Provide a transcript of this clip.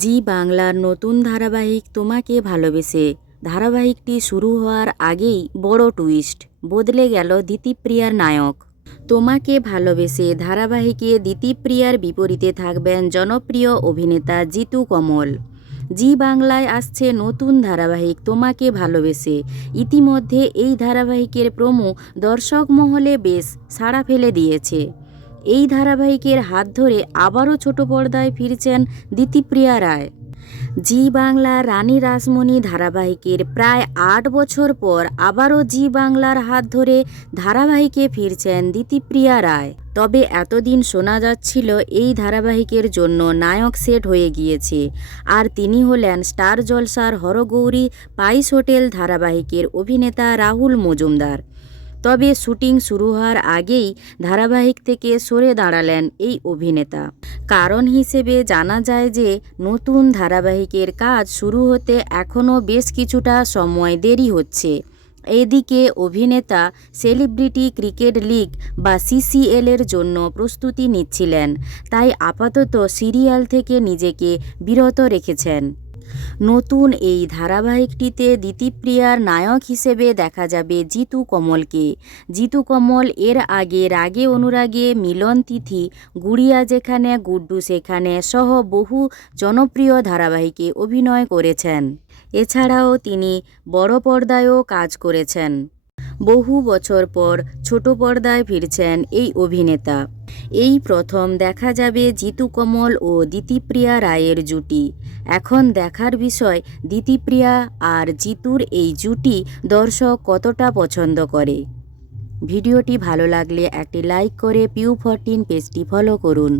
জি বাংলার নতুন ধারাবাহিক তোমাকে ভালোবেসে। ধারাবাহিকটি শুরু হওয়ার আগেই বড় টুইস্ট, বদলে গেল দিতিপ্রিয়ার নায়ক। তোমাকে ভালোবেসে ধারাবাহিকে দিতিপ্রিয়ার বিপরীতে থাকবেন জনপ্রিয় অভিনেতা জিতু কমল। জি বাংলায় আসছে নতুন ধারাবাহিক তোমাকে ভালোবেসে। ইতিমধ্যে এই ধারাবাহিকের প্রোমো দর্শক মহলে বেশ সাড়া ফেলে দিয়েছে। এই ধারাবাহিকের হাত ধরে আবারও ছোট পর্দায় ফিরছেন দিতিপ্রিয়া রায়। জি বাংলা রানী রাসমণি ধারাবাহিকের প্রায় আট বছর পর আবারও জি বাংলার হাত ধরে ধারাবাহিকে ফিরছেন দিতিপ্রিয়া রায়। তবে এতদিন শোনা যাচ্ছিল এই ধারাবাহিকের জন্য নায়ক সেট হয়ে গিয়েছে। আর তিনি হলেন স্টার জলসার হরগৌরী পাইস হোটেল ধারাবাহিকের অভিনেতা রাহুল মজুমদার। তবে শুটিং শুরু হওয়ার আগেই ধারাবাহিক থেকে সরে দাঁড়ালেন এই অভিনেতা। কারণ হিসেবে জানা যায় যে, নতুন ধারাবাহিকের কাজ শুরু হতে এখনও বেশ কিছুটা সময় দেরি হচ্ছে। এদিকে অভিনেতা সেলিব্রিটি ক্রিকেট লিগ বা সিসিএল এর জন্য প্রস্তুতি নিচ্ছিলেন, তাই আপাতত সিরিয়াল থেকে নিজেকে বিরত রেখেছেন। নতুন এই ধারাবাহিকটিতে দিতিপ্রিয়ার নায়ক হিসেবে দেখা যাবে জিতু কমলকে। জিতু কমল এর আগে রাগে অনুরাগে মিলন তিথি, গুড়িয়া যেখানে, গুড্ডু সেখানে সহ বহু জনপ্রিয় ধারাবাহিকে অভিনয় করেছেন। এছাড়াও তিনি বড় পর্দায়ও কাজ করেছেন। বহু বছর পর ছোট পর্দায় ফিরছেন এই অভিনেতা। এই প্রথম দেখা যাবে জিতু কমল ও দিতিপ্রিয়া রায়ের জুটি। এখন দেখার বিষয় দিতিপ্রিয়া আর জিতুর এই জুটি দর্শক কতটা পছন্দ করে। ভিডিওটি ভালো লাগলে একটি লাইক করে পিউ ফরটিন পেজটি ফলো করুন।